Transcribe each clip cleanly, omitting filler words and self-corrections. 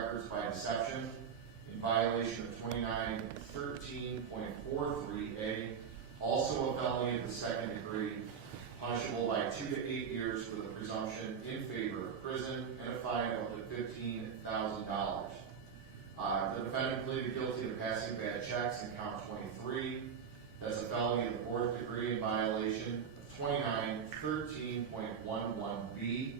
records by deception in violation of 2913.43A, also a felony of the second degree, punishable by 2 to 8 years with a presumption in favor of prison and a fine of up to $15,000. The defendant pleaded guilty to passing bad checks in count 23. That's a felony of the fourth degree in violation of 2913.11B.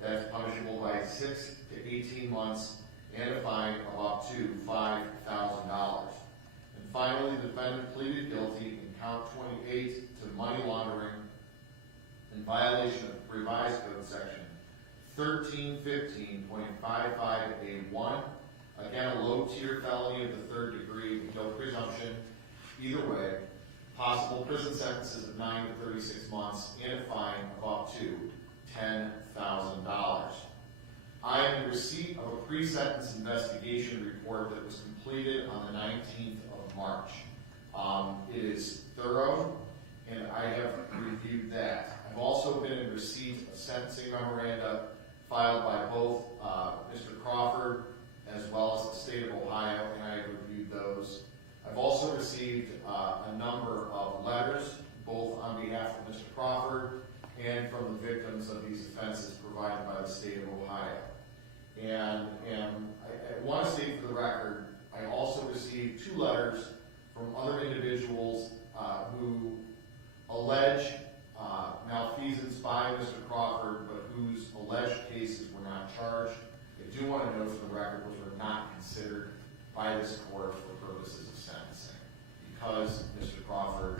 That's punishable by 6 to 18 months and a fine of up to $5,000. And finally, the defendant pleaded guilty in count 28 to money laundering in violation of revised code section 1315.55A1. Again, a low-tier felony of the third degree, no presumption. Either way, possible prison sentences of 9 to 36 months and a fine of up to $10,000. I am in receipt of a pre-sentence investigation report that was completed on the 19th of March. It is thorough, and I have reviewed that. I've also been in receipt of sentencing memoranda filed by both Mr. Crawford as well as the state of Ohio, and I have reviewed those. I've also received a number of letters, both on behalf of Mr. Crawford and from the victims of these offenses provided by the state of Ohio. And I want to state for the record, I also received 2 letters from other individuals who allege malfeasance by Mr. Crawford, but whose alleged cases were not charged. I do want to note for the record those were not considered by this court for purposes of sentencing, because Mr. Crawford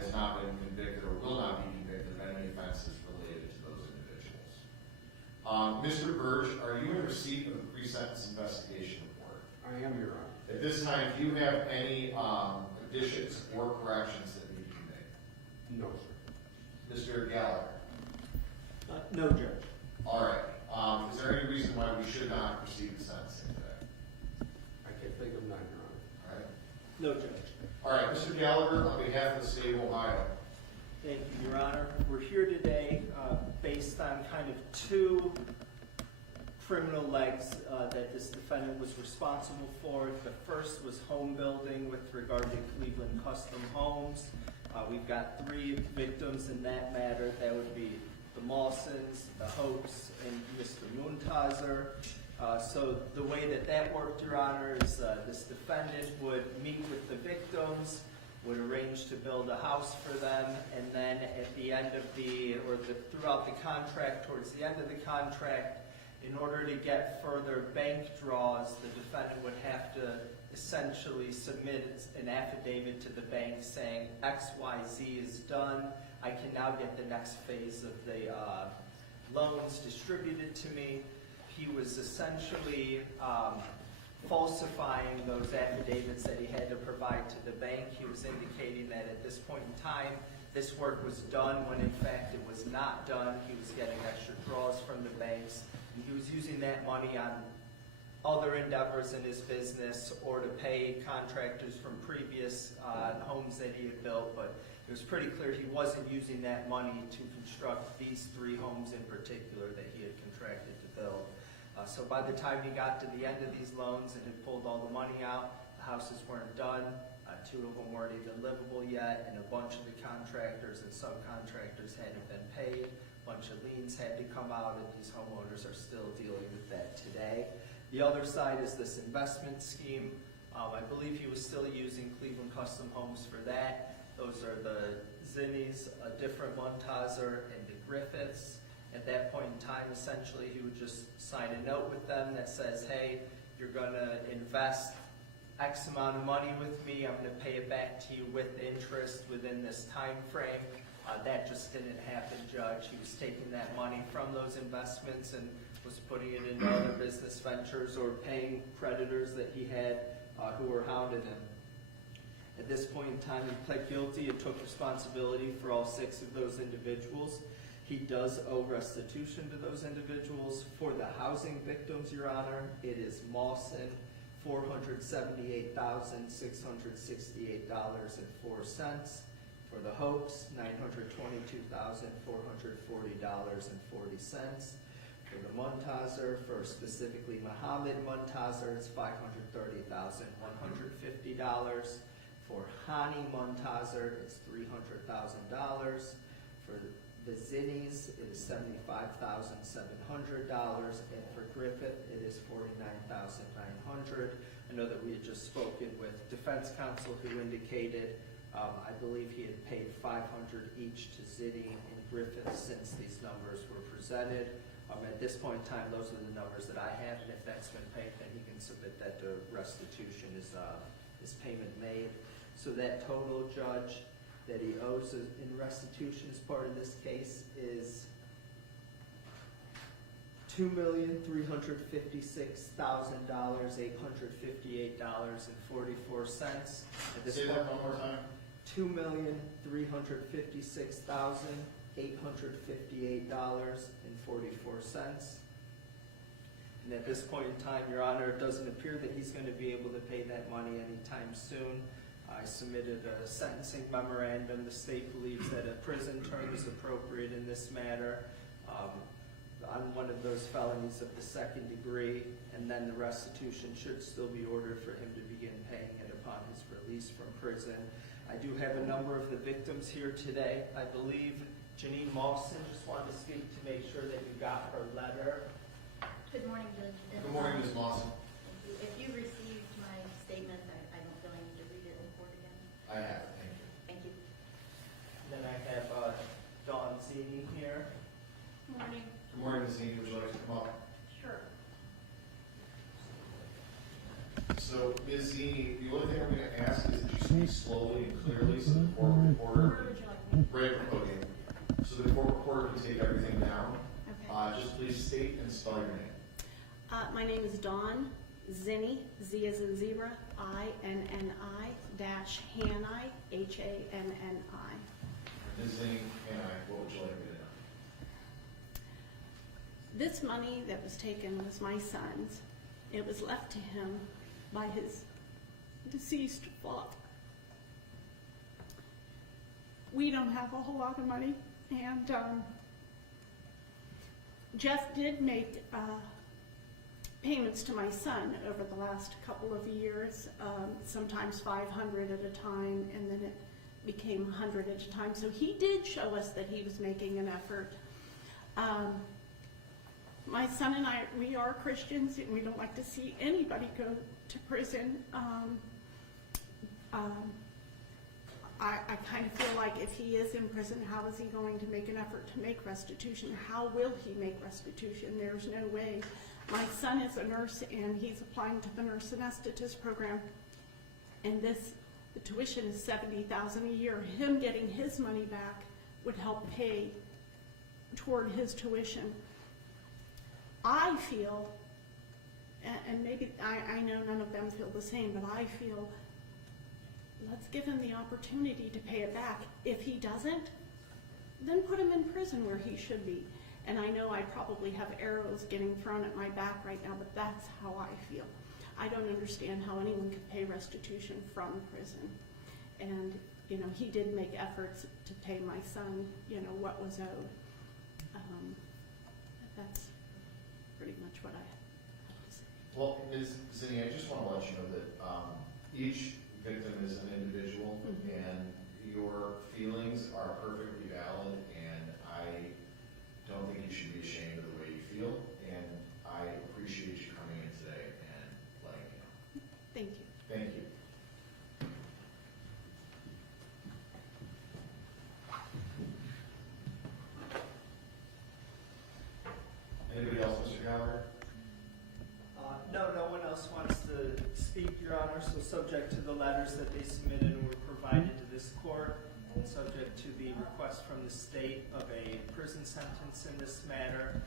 has not been convicted or will not be convicted of any offenses related to those individuals. Mr. Birch, are you in receipt of the pre-sentence investigation report? I am, Your Honor. At this time, do you have any additions or corrections that need to be made? No, sir. Mr. Gallagher? No, Judge. All right. Is there any reason why we should not proceed with sentencing today? I can think of none, Your Honor. All right. No, Judge. All right, Mr. Gallagher, on behalf of the state of Ohio. Thank you, Your Honor. We're here today based on kind of 2 criminal legs that this defendant was responsible for. The first was home building with regard to Cleveland Custom Homes. We've got 3 victims in that matter. That would be the Mawsons, the Hopes, and Mr. Muntazer. So the way that worked, Your Honor, is this defendant would meet with the victims, would arrange to build a house for them, and then at the end of throughout the contract, towards the end of the contract, in order to get further bank draws, the defendant would have to essentially submit an affidavit to the bank saying XYZ is done. I can now get the next phase of the loans distributed to me. He was essentially falsifying those affidavits that he had to provide to the bank. He was indicating that at this point in time, this work was done when in fact it was not done. He was getting extra draws from the banks, and he was using that money on other endeavors in his business or to pay contractors from previous homes that he had built, but it was pretty clear he wasn't using that money to construct these 3 homes in particular that he had contracted to build. So by the time he got to the end of these loans and had pulled all the money out, the houses weren't done, 2 of them weren't even livable yet, and a bunch of the contractors and subcontractors hadn't been paid. A bunch of liens had to come out, and these homeowners are still dealing with that today. The other side is this investment scheme. I believe he was still using Cleveland Custom Homes for that. Those are the Zinnies, a different Muntazer, and the Griffiths. At that point in time, essentially, he would just sign a note with them that says, hey, you're going to invest X amount of money with me. I'm going to pay it back to you with interest within this time frame. That just didn't happen, Judge. He was taking that money from those investments and was putting it into other business ventures or paying creditors that he had who were hounding him. At this point in time, he pled guilty and took responsibility for all 6 of those individuals. He does owe restitution to those individuals. For the housing victims, Your Honor, it is Mawson, $478,668.04. For the Hopes, $922,440.40. For the Muntazer, for specifically Mohammed Muntazer, it's $530,150. For Hani Muntazer, it's $300,000. For the Zinnis, it is $75,700, and for Griffith, it is $49,900. I know that we had just spoken with defense counsel who indicated, I believe he had paid $500 each to Zinni and Griffith since these numbers were presented. At this point in time, those are the numbers that I have, and if that's been paid, then he can submit that to restitution is payment made. So that total, Judge, that he owes in restitution as part of this case is $2,356,858.44. Say that one more time. $2,356,858.44. And at this point in time, Your Honor, it doesn't appear that he's going to be able to pay that money anytime soon. I submitted a sentencing memorandum. The state believes that a prison term is appropriate in this matter on one of those felonies of the second degree, and then the restitution should still be ordered for him to begin paying it upon his release from prison. I do have a number of the victims here today. I believe Janine Mawson just wanted to speak to make sure that you got her letter. Good morning, Judge. Good morning, Ms. Mawson. If you received my statement, I don't feel I need to read it in court again. I have, thank you. Thank you. Then I have Dawn Zini here. Good morning. Good morning, Ms. Zini. Would you like to come up? Sure. So, Ms. Zini, the only thing I'm going to ask is that you speak slowly and clearly so the court reporter, Where would you like me? right at the podium, so the court reporter can take everything down. Okay. Just please state and spell your name. My name is Dawn Zinni, Z as in zebra, I-N-N-I, dash Hanni, H-A-N-N-I. Ms. Zini and what would you like me to know? This money that was taken was my son's. It was left to him by his deceased father. We don't have a whole lot of money, and Jeff did make payments to my son over the last couple of years, sometimes 500 at a time, and then it became 100 at a time. So he did show us that he was making an effort. My son and I, we are Christians, and we don't like to see anybody go to prison. I kind of feel like if he is in prison, how is he going to make an effort to make restitution? How will he make restitution? There's no way. My son is a nurse, and he's applying to the nurse anesthetist program, and the tuition is $70,000 a year. Him getting his money back would help pay toward his tuition. I feel, and maybe I know none of them feel the same, but I feel let's give him the opportunity to pay it back. If he doesn't, then put him in prison where he should be. And I know I probably have arrows getting thrown at my back right now, but that's how I feel. I don't understand how anyone could pay restitution from prison. And, you know, he did make efforts to pay my son, you know, what was owed. That's pretty much what I have to say. Well, Ms. Zinni, I just want to let you know that each victim is an individual, and your feelings are perfectly valid, and I don't think you should be ashamed of the way you feel, and I appreciate you coming in today and letting me know. Thank you. Thank you. Anybody else, Mr. Gallagher? No, no one else wants to speak, Your Honor, so subject to the letters that they submitted and were provided to this court, and subject to the request from the state of a prison sentence in this matter,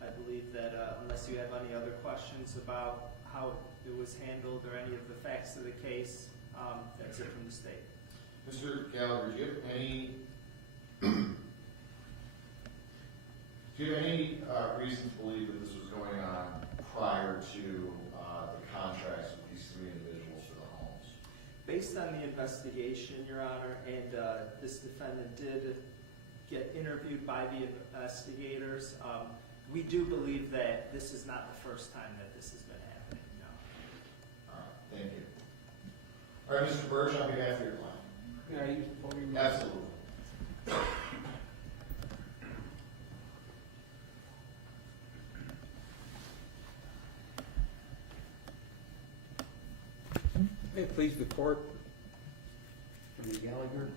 I believe that unless you have any other questions about how it was handled or any of the facts of the case, that's it from the state. Mr. Gallagher, do you have any reason to believe that this was going on prior to the contracts with these three individuals for the homes? Based on the investigation, Your Honor, and this defendant did get interviewed by the investigators, We do believe that this is not the first time that this has been happening, no. All right, thank you. All right, Mr. Burge, on behalf of your client. May I use the podium? Absolutely. May it please the court, Attorney Gallagher.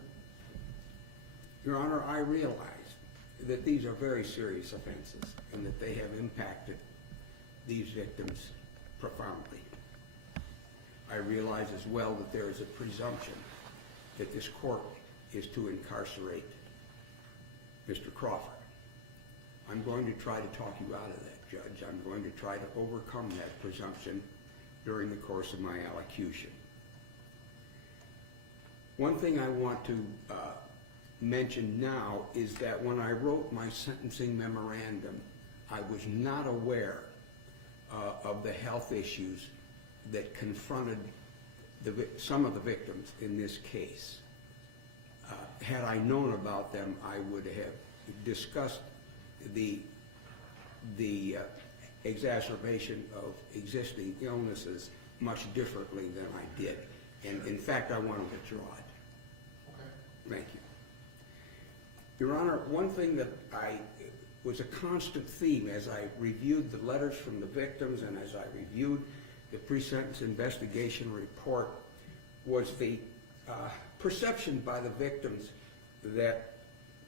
Your Honor, I realize that these are very serious offenses and that they have impacted these victims profoundly. I realize as well that there is a presumption that this court is to incarcerate Mr. Crawford. I'm going to try to talk you out of that, Judge. I'm going to try to overcome that presumption during the course of my allocution. One thing I want to mention now is that when I wrote my sentencing memorandum, I was not aware of the health issues that confronted some of the victims in this case. Had I known about them, I would have discussed the exacerbation of existing illnesses much differently than I did. And in fact, I want to withdraw it. Okay. Thank you. Your Honor, one thing that was a constant theme as I reviewed the letters from the victims and as I reviewed the pre-sentence investigation report was the perception by the victims that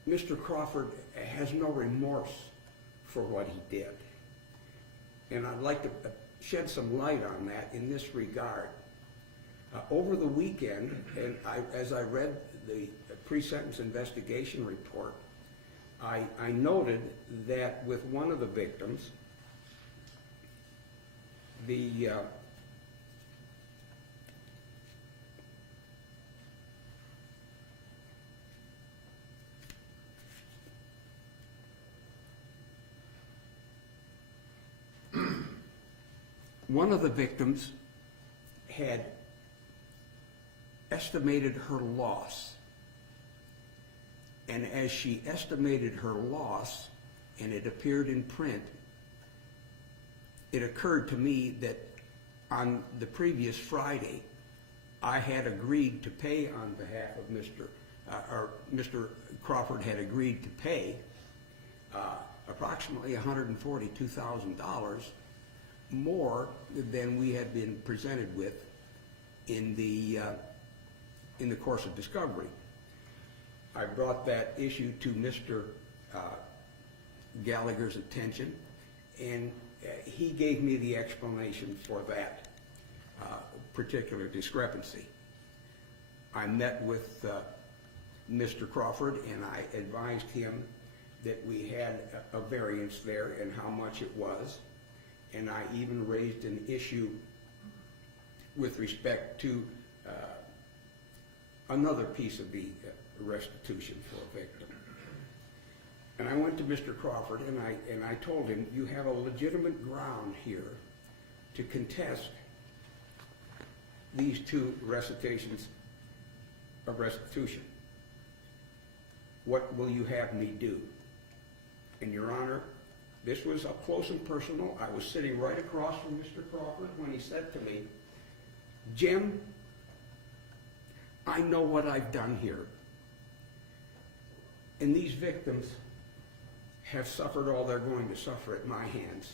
Mr. Crawford has no remorse for what he did. And I'd like to shed some light on that in this regard. Over the weekend, and as I read the pre-sentence investigation report, I noted that with one of the victims, one of the victims had estimated her loss. And as she estimated her loss, and it appeared in print, it occurred to me that on the previous Friday, I had agreed to pay on behalf of Mr. Crawford had agreed to pay approximately $142,000 more than we had been presented with in the course of discovery. I brought that issue to Mr. Gallagher's attention, and he gave me the explanation for that particular discrepancy. I met with Mr. Crawford, and I advised him that we had a variance there and how much it was, and I even raised an issue with respect to another piece of the restitution for a victim. And I went to Mr. Crawford and I told him, you have a legitimate ground here to contest these two recitations of restitution. What will you have me do? And Your Honor, this was up close and personal. I was sitting right across from Mr. Crawford when he said to me, Jim, I know what I've done here. And these victims have suffered all they're going to suffer at my hands.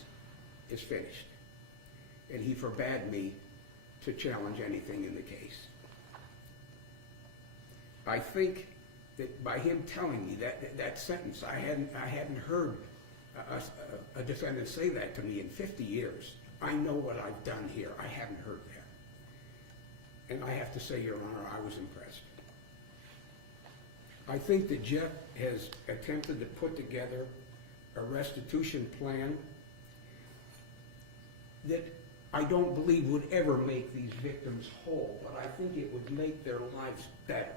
It's finished. And he forbade me to challenge anything in the case. I think that by him telling me that sentence, I hadn't heard a defendant say that to me in 50 years. I know what I've done here. I haven't heard that. And I have to say, Your Honor, I was impressed. I think that Jeff has attempted to put together a restitution plan that I don't believe would ever make these victims whole, but I think it would make their lives better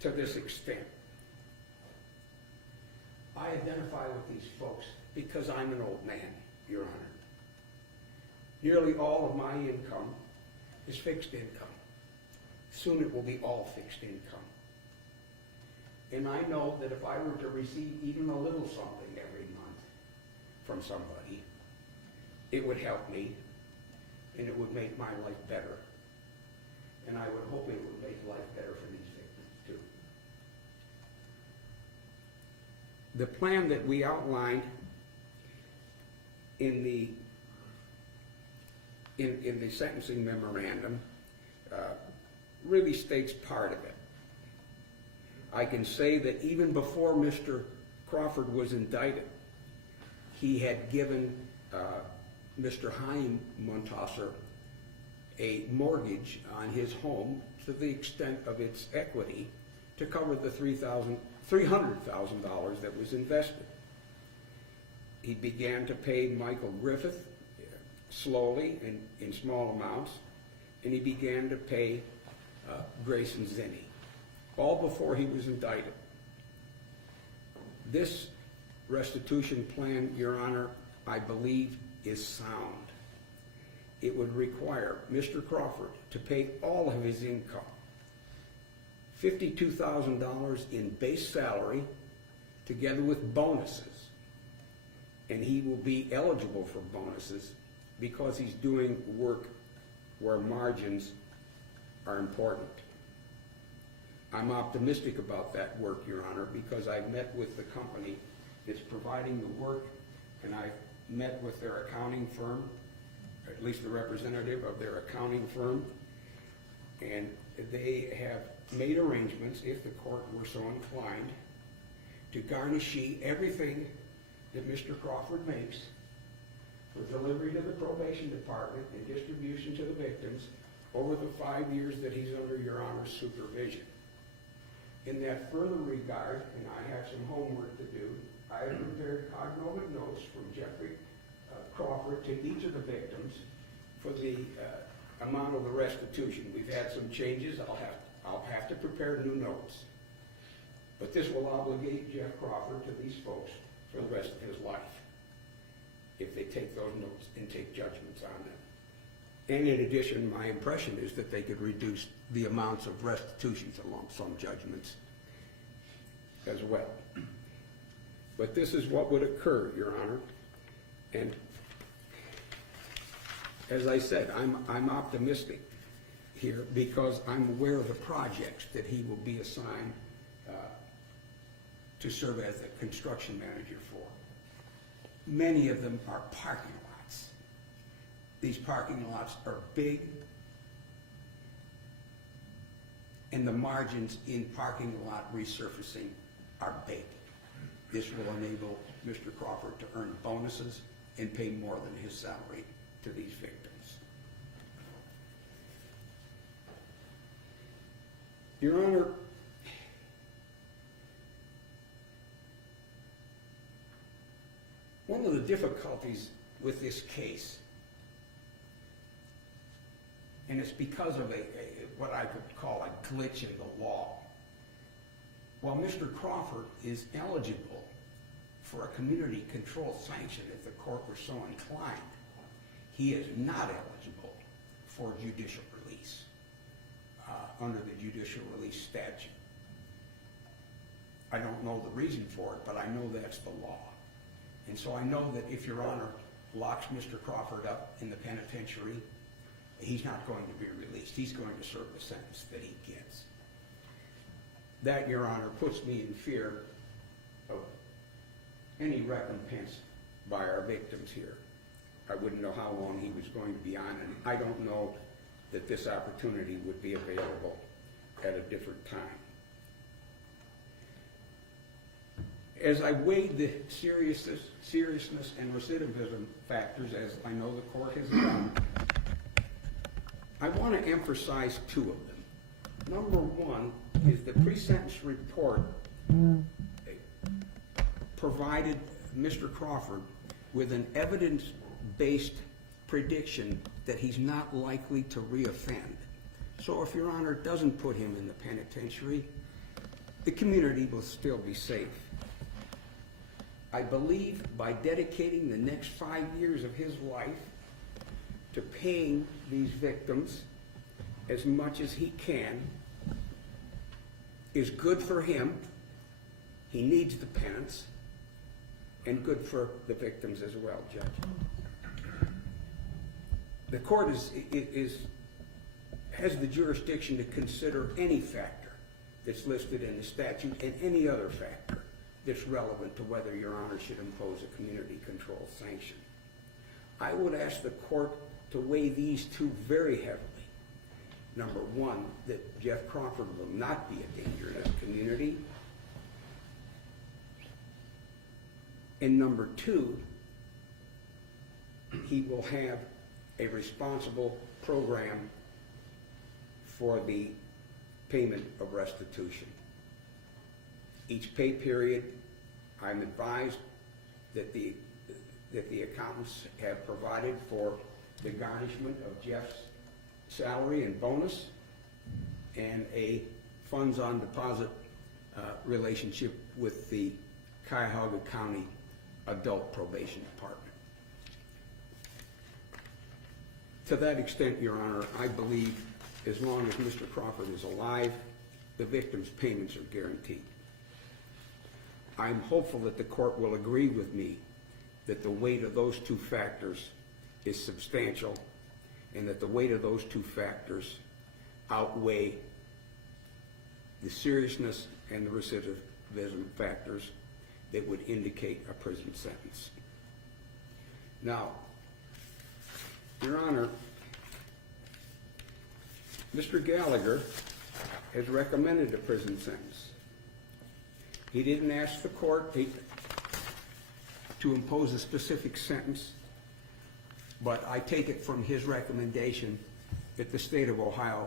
to this extent. I identify with these folks because I'm an old man, Your Honor. Nearly all of my income is fixed income. Soon it will be all fixed income. And I know that if I were to receive even a little something every month from somebody, it would help me, and it would make my life better. And I would hope it would make life better for these victims too. The plan that we outlined in the sentencing memorandum really states part of it. I can say that even before Mr. Crawford was indicted, he had given Mr. Chaim Montasser a mortgage on his home to the extent of its equity to cover the $300,000 that was invested. He began to pay Michael Griffith slowly and in small amounts, and he began to pay Grayson Zinni, all before he was indicted. This restitution plan, Your Honor, I believe is sound. It would require Mr. Crawford to pay all of his income, $52,000 in base salary, together with bonuses. And he will be eligible for bonuses because he's doing work where margins are important. I'm optimistic about that work, Your Honor, because I've met with the company that's providing the work, and I've met with their accounting firm, at least the representative of their accounting firm, and they have made arrangements, if the court were so inclined, to garnish everything that Mr. Crawford makes for delivery to the probation department and distribution to the victims over the 5 years that he's under Your Honor's supervision. In that further regard, and I have some homework to do, I have prepared cognomen notes from Jeffrey Crawford to each of the victims for the amount of the restitution. We've had some changes. I'll have to prepare new notes. But this will obligate Jeff Crawford to these folks for the rest of his life, if they take those notes and take judgments on them. And in addition, my impression is that they could reduce the amounts of restitution to lump sum judgments as well. But this is what would occur, Your Honor. And as I said, I'm optimistic here because I'm aware of the projects that he will be assigned to serve as the construction manager for. Many of them are parking lots. These parking lots are big, and the margins in parking lot resurfacing are big. This will enable Mr. Crawford to earn bonuses and pay more than his salary to these victims. Your Honor, one of the difficulties with this case, and it's because of what I could call a glitch in the law. While Mr. Crawford is eligible for a community control sanction if the court were so inclined, he is not eligible for judicial release under the judicial release statute. I don't know the reason for it, but I know that's the law. And so I know that if Your Honor locks Mr. Crawford up in the penitentiary, he's not going to be released. He's going to serve the sentence that he gets. That, Your Honor, puts me in fear of any recompense by our victims here. I wouldn't know how long he was going to be on, and I don't know that this opportunity would be available at a different time. As I weighed the seriousness and recidivism factors, as I know the court has done, I want to emphasize two of them. Number one is the pre-sentence report provided Mr. Crawford with an evidence-based prediction that he's not likely to reoffend. So if Your Honor doesn't put him in the penitentiary, the community will still be safe. I believe by dedicating the next 5 years of his life to paying these victims as much as he can is good for him He needs the penance, and good for the victims as well, Judge. The court has the jurisdiction to consider any factor that's listed in the statute and any other factor that's relevant to whether Your Honor should impose a community control sanction. I would ask the court to weigh these two very heavily. Number one, that Jeff Crawford will not be a danger to the community. And number two, he will have a responsible program for the payment of restitution. Each pay period, I'm advised that the accountants have provided for the garnishment of Jeff's salary and bonus and a funds on deposit relationship with the Cuyahoga County Adult Probation Department. To that extent, Your Honor, I believe as long as Mr. Crawford is alive, the victim's payments are guaranteed. I'm hopeful that the court will agree with me that the weight of those two factors is substantial and that the weight of those two factors outweigh the seriousness and the recidivism factors that would indicate a prison sentence. Now, Your Honor, Mr. Gallagher has recommended a prison sentence. He didn't ask the court to impose a specific sentence, but I take it from his recommendation that the state of Ohio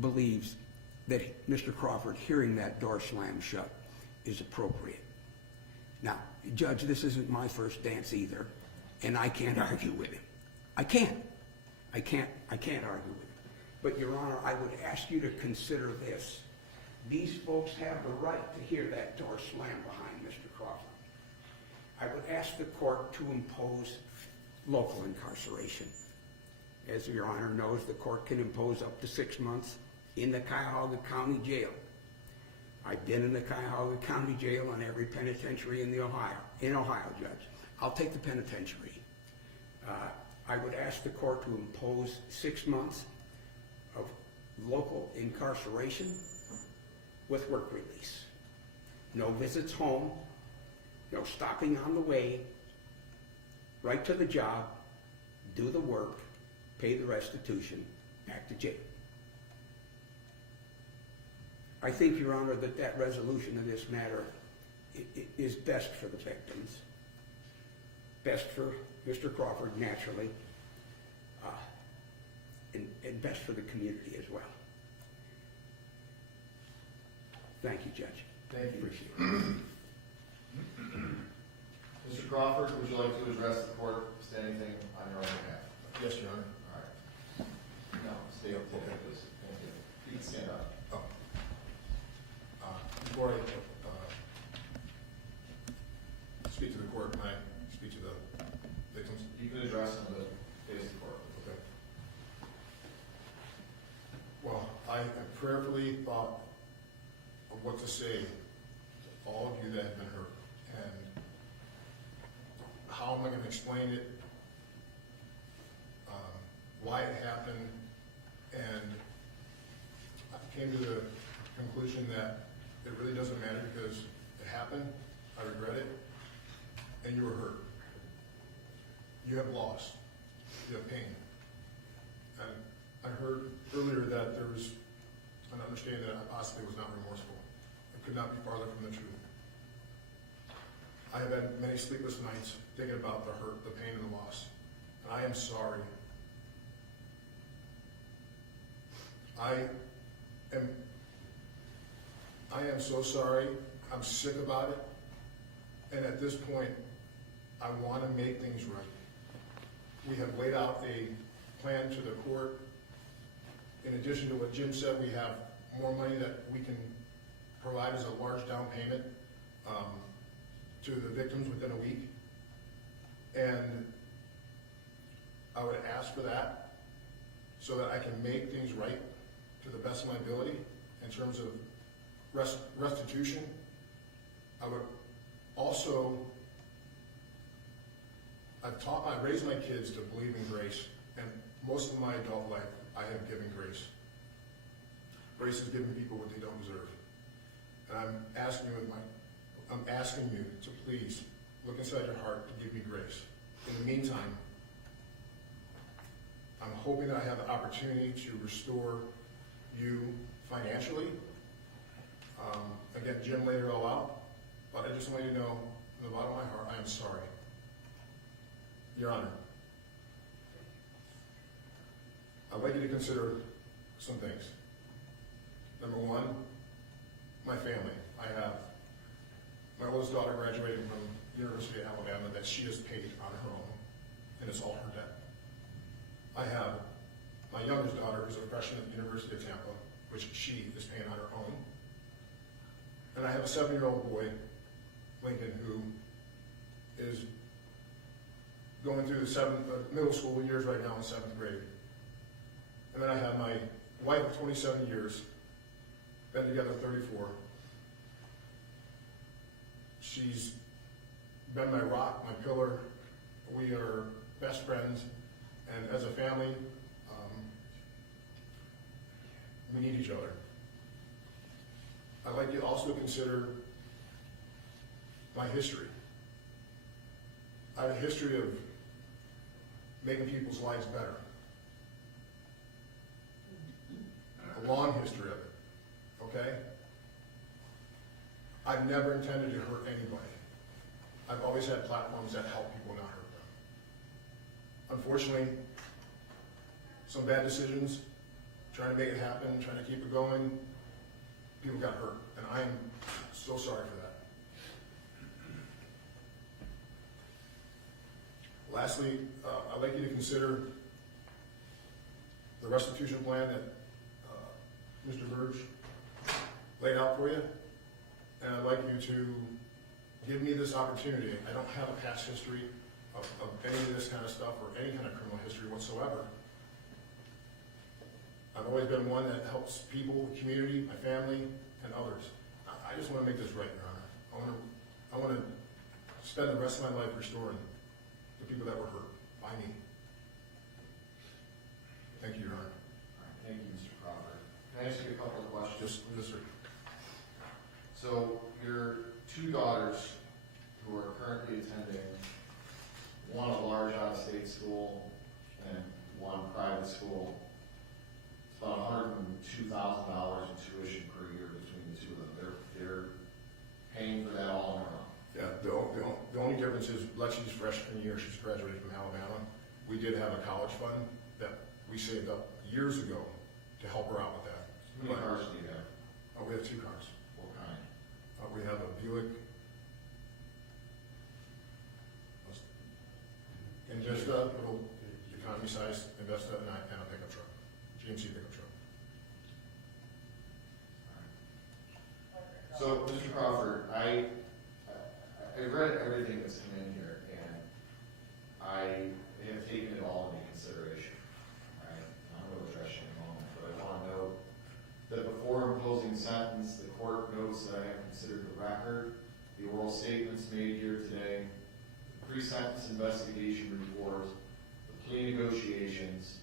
believes that Mr. Crawford hearing that door slam shut is appropriate. Now, Judge, this isn't my first dance either, and I can't argue with him. I can't argue with him. But, Your Honor, I would ask you to consider this. These folks have the right to hear that door slam behind Mr. Crawford. I would ask the court to impose local incarceration. As Your Honor knows, the court can impose up to 6 months in the Cuyahoga County Jail. I've been in the Cuyahoga County Jail on every penitentiary in Ohio, Judge. I'll take the penitentiary. I would ask the court to impose 6 months of local incarceration with work release. No visits home, no stopping on the way, right to the job, do the work, pay the restitution, back to jail. I think, Your Honor, that resolution of this matter is best for the victims, best for Mr. Crawford, naturally, and best for the community as well. Thank you, Judge. Thank you. Appreciate it. Mr. Crawford, would you like to address the court, say anything on your own behalf? Yes, Your Honor. All right. No, stay up, please. Thank you. You can stand up. Before I speak to the court, can I speak to the victims? You can address them, but face the court. Okay. Well, I prayerfully thought of what to say to all of you that have been hurt, and how am I going to explain it, why it happened, and I came to the conclusion that it really doesn't matter because it happened, I regret it, and you were hurt. You have loss, you have pain. And I heard earlier that there was an understanding that I possibly was not remorseful. It could not be farther from the truth. I have had many sleepless nights thinking about the hurt, the pain, and the loss. And I am sorry. I am so sorry. I'm sick about it. And at this point, I want to make things right. We have laid out a plan to the court. In addition to what Jim said, we have more money that we can provide as a large down payment to the victims within a week. And I would ask for that so that I can make things right to the best of my ability in terms of restitution. I would also, I raised my kids to believe in grace, and most of my adult life, I have given grace. Grace is giving people what they don't deserve. And I'm asking you to please look inside your heart to give me grace. In the meantime, I'm hoping that I have the opportunity to restore you financially. Again, Jim laid it all out, but I just want you to know, from the bottom of my heart, I am sorry. Your Honor, I'd like you to consider some things. Number one, my family. I have my oldest daughter graduating from University of Alabama that she has paid on her own, and it's all her debt. I have my youngest daughter who's a freshman at the University of Tampa, which she is paying on her own. And I have a 7-year-old boy, Lincoln, who is going through the middle school years right now in 7th grade. And then I have my wife of 27 years, been together 34. She's been my rock, my pillar. We are best friends, and as a family, we need each other. I'd like you to also consider my history. I have a history of making people's lives better. A long history of it, okay? I've never intended to hurt anybody. I've always had platforms that help people, not hurt them. Unfortunately, some bad decisions, trying to make it happen, trying to keep it going, people got hurt, and I am so sorry for that. Lastly, I'd like you to consider the restitution plan that Mr. Burge laid out for you, and I'd like you to give me this opportunity. I don't have a past history of any of this kind of stuff or any kind of criminal history whatsoever. I've always been one that helps people, the community, my family, and others. I just want to make this right, Your Honor. I want to spend the rest of my life restoring the people that were hurt by me. Thank you, Your Honor. All right, thank you, Mr. Crawford. Can I ask you a couple of questions? Yes, sir. So your two daughters who are currently attending, one a large out-of-state school and one private school, it's about $102,000 in tuition per year between the two of them. They're paying for that all on their own. Yeah, the only difference is Lexi's freshman year, she's graduated from Alabama. We did have a college fund that we saved up years ago to help her out with that. How many cars do you have? We have 2 cars. What kind? We have a Buick Investa, little economy size Investa, and a pickup truck, GMC pickup truck. So, Mr. Crawford, I read everything that's come in here, and I have taken it all into consideration. Right? I'm going to address you in a moment, but I want to note that before imposing sentence, the court notes that I have considered the record, the oral statements made here today, the pre-sentence investigation report, the plea negotiations,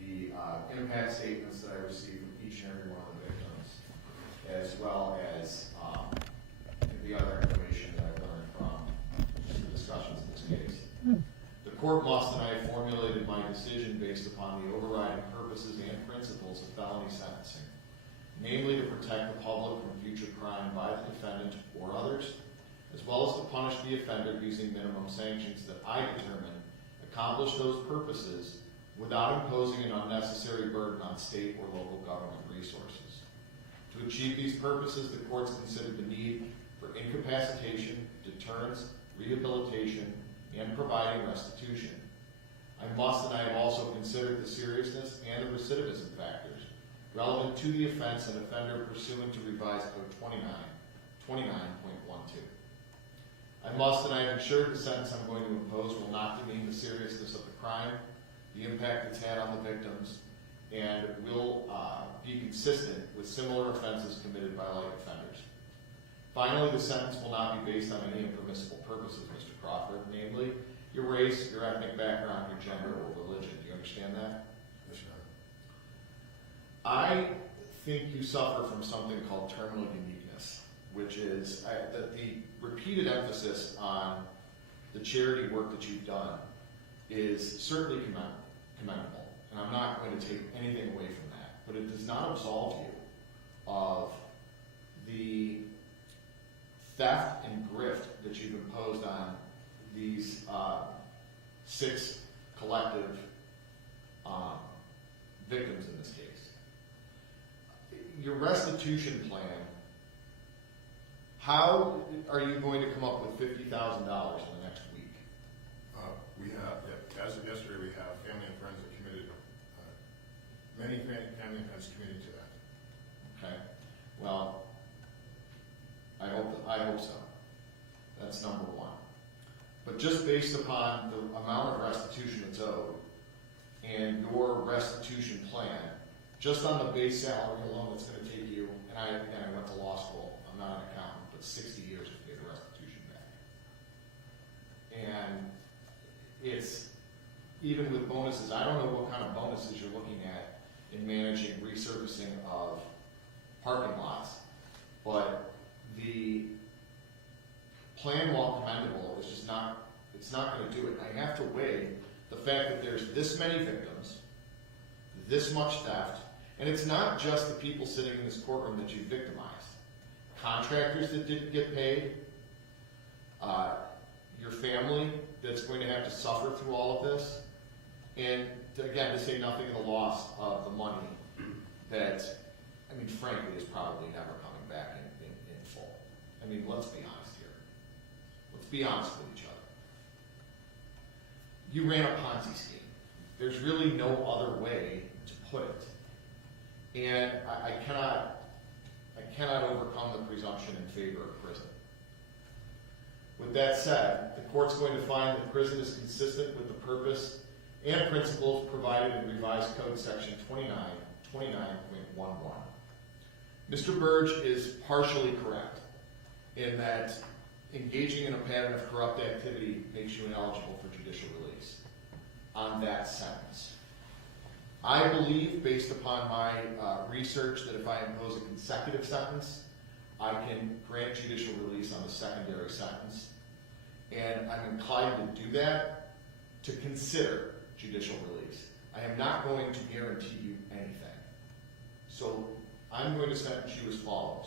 the impact statements that I received from each and every one of the victims, as well as the other information that I've learned from the discussions in this case. The court must, and I have formulated my decision based upon the overriding purposes and principles of felony sentencing, namely to protect the public from future crime by the defendant or others, as well as to punish the offender using minimum sanctions that I determine accomplish those purposes without imposing an unnecessary burden on state or local government resources. To achieve these purposes, the courts considered the need for incapacitation, deterrence, rehabilitation, and providing restitution. I must, and I have also considered the seriousness and the recidivism factors relevant to the offense and offender pursuant to revised code 29.12. I must, and I have ensured the sentence I'm going to impose will not demean the seriousness of the crime, the impact it's had on the victims, and will be consistent with similar offenses committed by like offenders. Finally, the sentence will not be based on any impermissible purposes, Mr. Crawford, namely your race, your ethnic background, your gender, or religion. Do you understand that? Yes, Your Honor. I think you suffer from something called terminal uniqueness, which is the repeated emphasis on the charity work that you've done is certainly commendable, and I'm not going to take anything away from that, but it does not absolve you of the theft and grift that you've imposed on these 6 collective victims in this case. Your restitution plan, how are you going to come up with $50,000 in the next week? We have, as of yesterday, we have family and friends that committed, many family and friends committed to that. Okay, well, I hope so. That's number one. But just based upon the amount of restitution that's owed and your restitution plan, just on the base salary alone, it's going to take you, and I went to law school, I'm not an accountant, but 60 years to pay the restitution back. And it's, even with bonuses, I don't know what kind of bonuses you're looking at in managing resurfacing of parking lots, but the plan, while commendable, is just not, it's not going to do it. I have to weigh the fact that there's this many victims, this much theft, and it's not just the people sitting in this courtroom that you victimized. Contractors that didn't get paid, your family that's going to have to suffer through all of this, and again, to say nothing of the loss of the money that, I mean, frankly, is probably never coming back in full. I mean, let's be honest here. Let's be honest with each other. You ran a Ponzi scheme. There's really no other way to put it. And I cannot overcome the presumption in favor of prison. With that said, the court's going to find that prison is consistent with the purpose and principles provided in revised code section 29.11. Mr. Burge is partially correct in that engaging in a pattern of corrupt activity makes you ineligible for judicial release on that sentence. I believe, based upon my research, that if I impose a consecutive sentence, I can grant judicial release on the secondary sentence. And I'm inclined to do that, to consider judicial release. I am not going to guarantee you anything. So I'm going to sentence you as follows.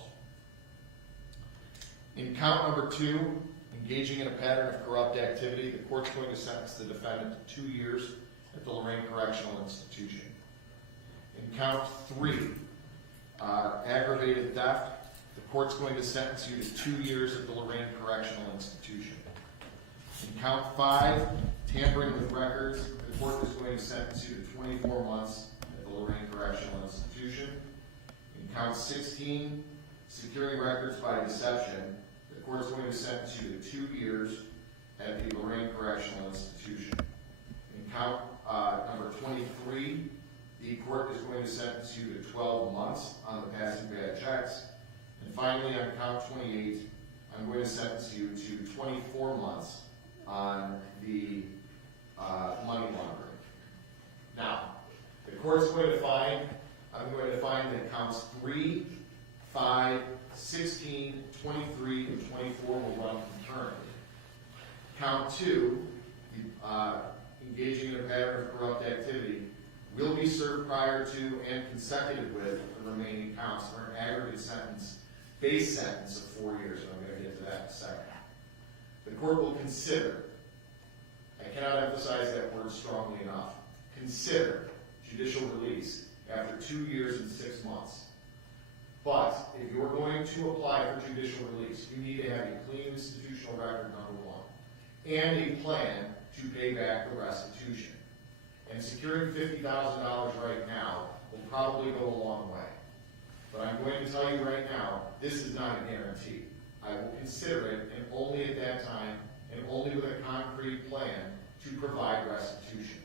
In count number 2, engaging in a pattern of corrupt activity, the court's going to sentence the defendant to 2 years at the Lorraine Correctional Institution. In count 3, aggravated theft, the court's going to sentence you to 2 years at the Lorraine Correctional Institution. In count 5, tampering with records, the court is going to sentence you to 24 months at the Lorraine Correctional Institution. In count 16, securing records by deception, the court is going to sentence you to 2 years at the Lorraine Correctional Institution. In count number 23, the court is going to sentence you to 12 months on the passing bad checks. And finally, on count 28, I'm going to sentence you to 24 months on the money laundering. Now, the court's going to find, I'm going to find that counts 3, 5, 16, 23, and 24 will run concurrently. Count 2, engaging in a pattern of corrupt activity, will be served prior to and consecutive with the remaining counts for an aggregate sentence, base sentence of 4 years, and I'm going to get to that in a second. The court will consider, I cannot emphasize that word strongly enough, consider judicial release after 2 years and 6 months. But if you're going to apply for judicial release, you need to have a clean institutional record, number 1, and a plan to pay back the restitution. And securing $50,000 right now will probably go a long way. But I'm going to tell you right now, this is not a guarantee. I will consider it, and only at that time, and only with a concrete plan to provide restitution.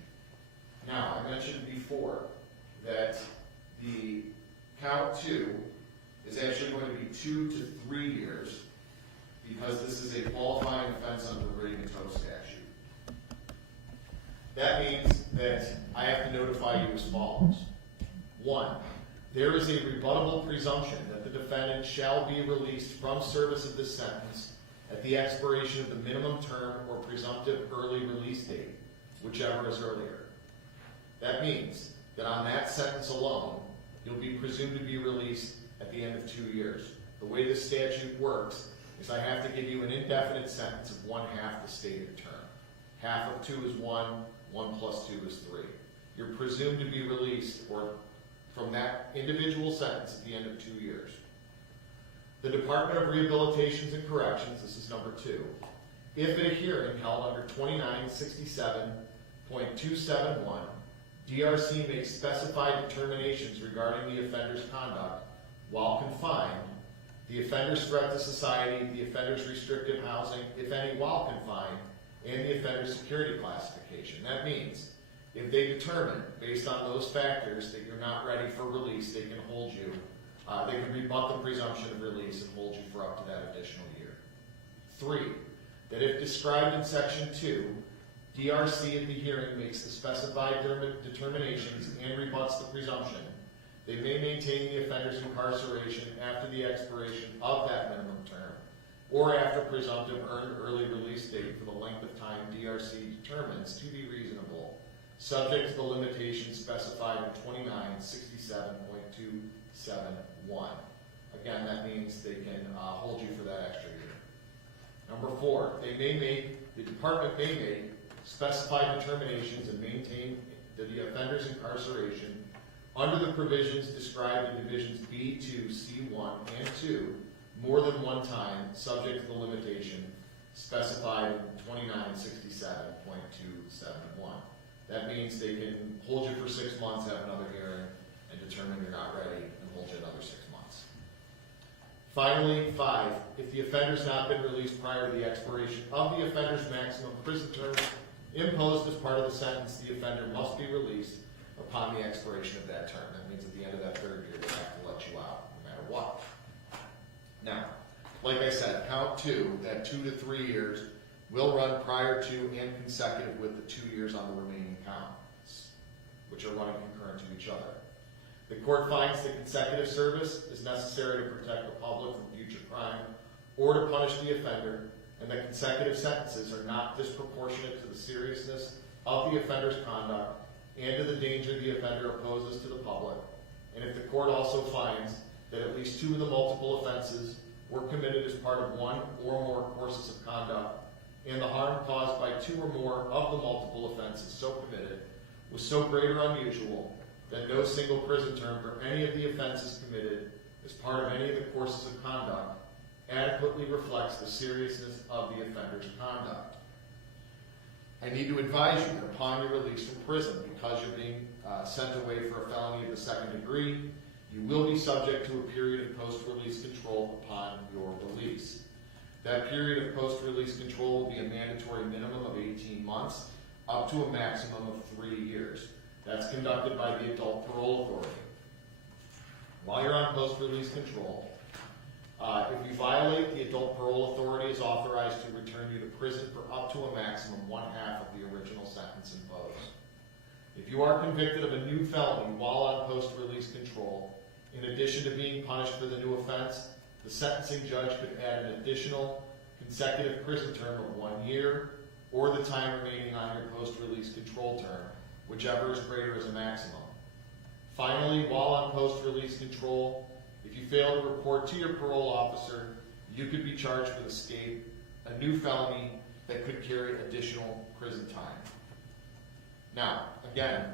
Now, I mentioned before that the count 2 is actually going to be 2 to 3 years because this is a qualifying offense under the breaking and tow statute. That means that I have to notify you as follows. 1, there is a rebuttable presumption that the defendant shall be released from service of this sentence at the expiration of the minimum term or presumptive early release date, whichever is earlier. That means that on that sentence alone, you'll be presumed to be released at the end of 2 years. The way the statute works is I have to give you an indefinite sentence of 1/2 the stated term. Half of 2 is 1, 1 plus 2 is 3. You're presumed to be released from that individual sentence at the end of 2 years. The Department of Rehabilitations and Corrections, this is number 2, if at a hearing held under 2967.271, DRC makes specified determinations regarding the offender's conduct while confined, the offender's threat to society, the offender's restrictive housing, if any, while confined, and the offender's security classification. That means if they determine, based on those factors, that you're not ready for release, they can hold you, they can rebut the presumption of release and hold you for up to that additional year. 3, that if described in section 2, DRC at the hearing makes the specified determinations and rebuts the presumption, they may maintain the offender's incarceration after the expiration of that minimum term, or after presumptive earned early release date for the length of time DRC determines to be reasonable, subject to the limitations specified in 2967.271. Again, that means they can hold you for that extra year. Number 4, the department may make specified determinations and maintain the offender's incarceration under the provisions described in Divisions B2, C1, and 2 more than one time, subject to the limitation specified in 2967.271. That means they can hold you for 6 months, have another hearing, and determine you're not ready, and hold you another 6 months. Finally, 5, if the offender's not been released prior to the expiration of the offender's maximum prison term imposed as part of the sentence, the offender must be released upon the expiration of that term. That means at the end of that 3rd year, they have to let you out, no matter what. Now, like I said, count 2, that 2 to 3 years will run prior to and consecutive with the 2 years on the remaining counts, which are running concurrent to each other. The court finds that consecutive service is necessary to protect the public from future crime or to punish the offender, and that consecutive sentences are not disproportionate to the seriousness of the offender's conduct and to the danger the offender poses to the public. And if the court also finds that at least 2 of the multiple offenses were committed as part of 1 or more courses of conduct, and the harm caused by 2 or more of the multiple offenses so committed was so great or unusual that no single prison term for any of the offenses committed as part of any of the courses of conduct adequately reflects the seriousness of the offender's conduct. I need to advise you that upon your release from prison, because you're being sent away for a felony of the 2nd degree, you will be subject to a period of post-release control upon your release. That period of post-release control will be a mandatory minimum of 18 months, up to a maximum of 3 years. That's conducted by the Adult Parole Authority. While you're on post-release control, if you violate, the Adult Parole Authority is authorized to return you to prison for up to a maximum 1/2 of the original sentence imposed. If you are convicted of a new felony while on post-release control, in addition to being punished for the new offense, the sentencing judge could add an additional consecutive prison term of 1 year, or the time remaining on your post-release control term, whichever is greater as a maximum. Finally, while on post-release control, if you fail to report to your parole officer, you could be charged with escape, a new felony that could carry additional prison time. Now, again,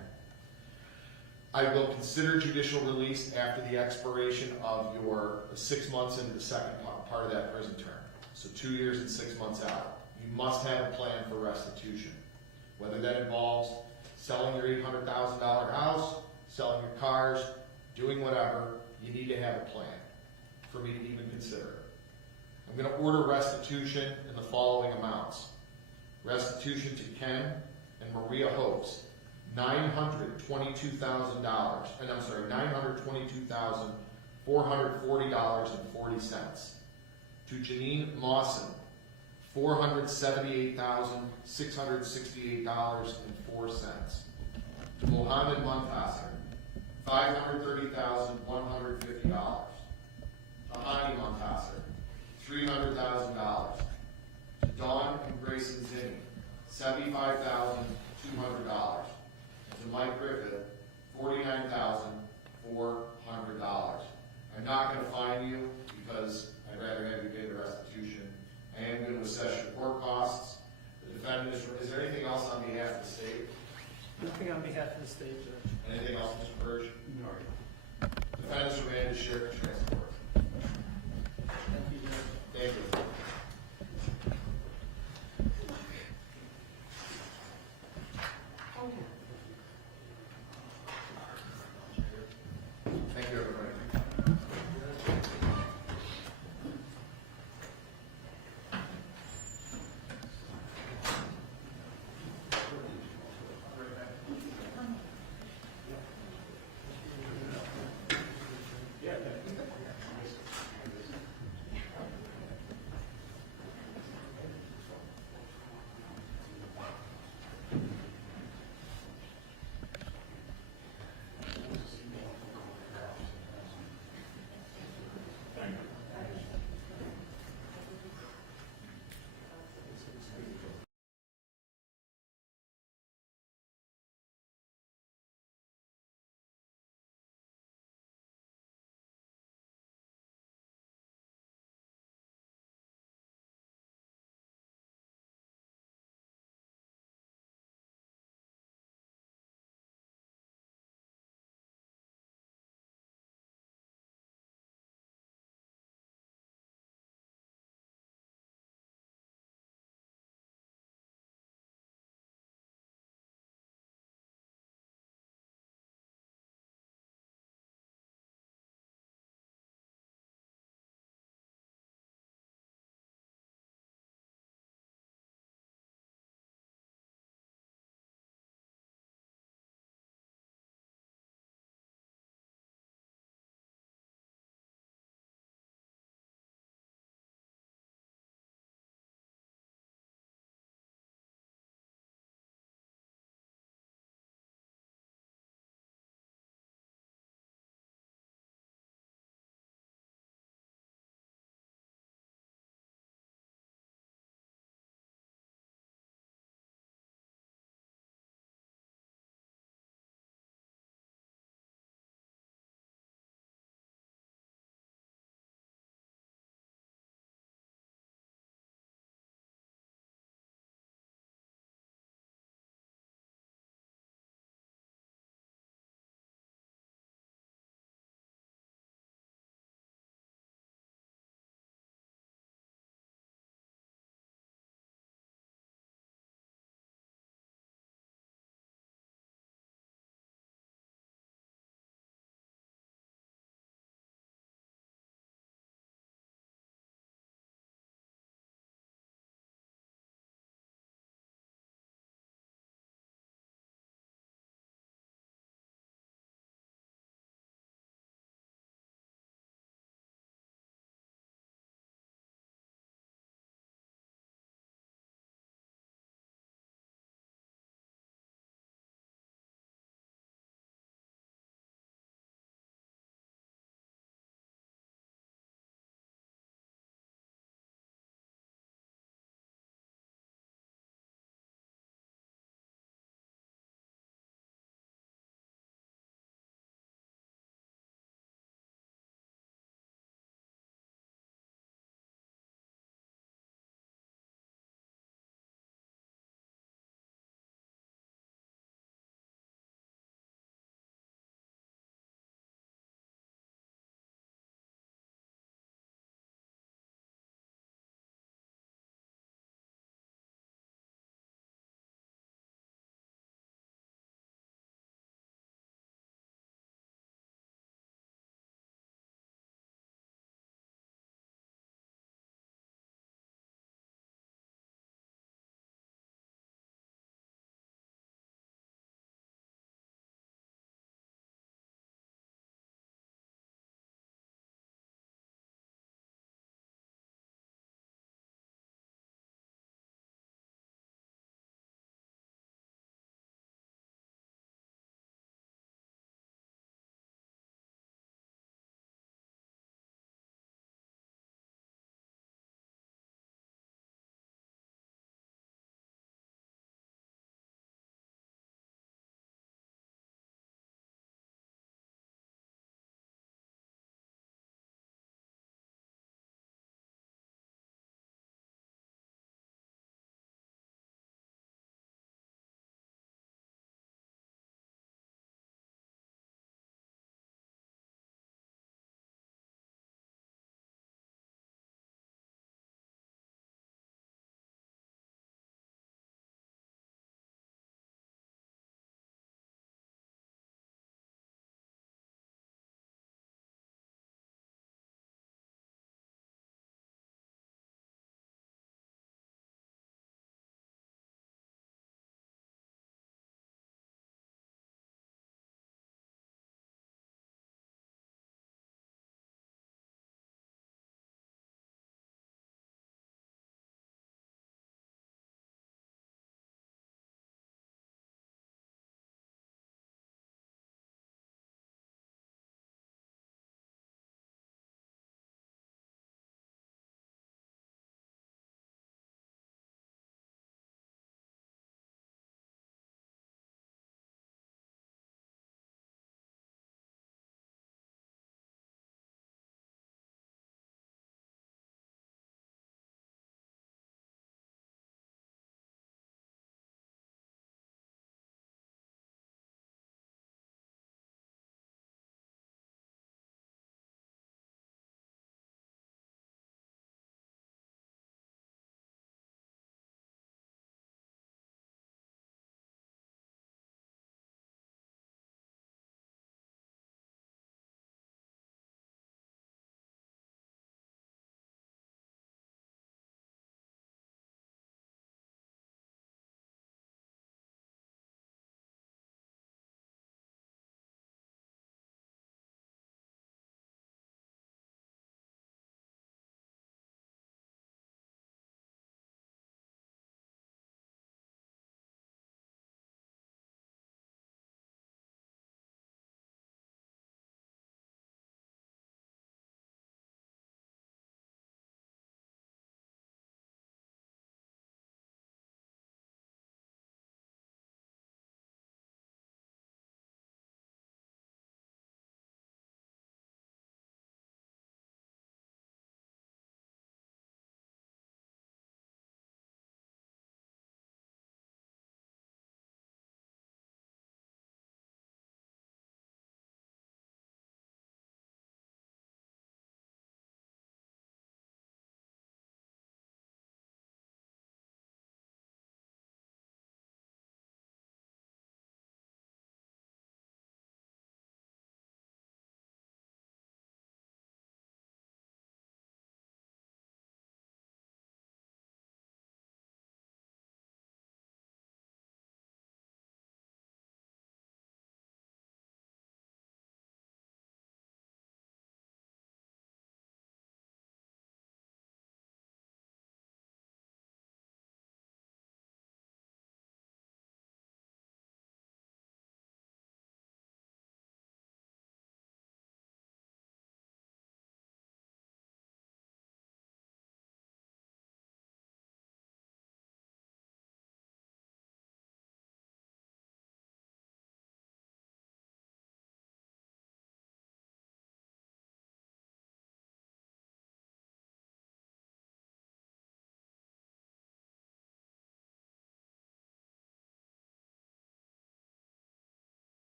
I will consider judicial release after the expiration of your 6 months into the second part of that prison term. So 2 years and 6 months out. You must have a plan for restitution. Whether that involves selling your $800,000 house, selling your cars, doing whatever, you need to have a plan for me to even consider it. I'm going to order restitution in the following amounts. Restitution to Ken and Maria Hopes, $922,440.40. To Janine Mawson, $478,668.04. To Mohammed Muntasser, $530,150. To Hani Muntasser, $300,000. To Dawn and Grayson Zinni, $75,200. And to Mike Griffith, $49,400. I'm not gonna fine you because I'd rather have you pay the restitution. I am gonna assess your court costs. The defendant is there anything else on behalf of the state? Nothing on behalf of the state, Judge. Anything else, Mr. Burge? No. Defendant's remanded, sheriff, transport.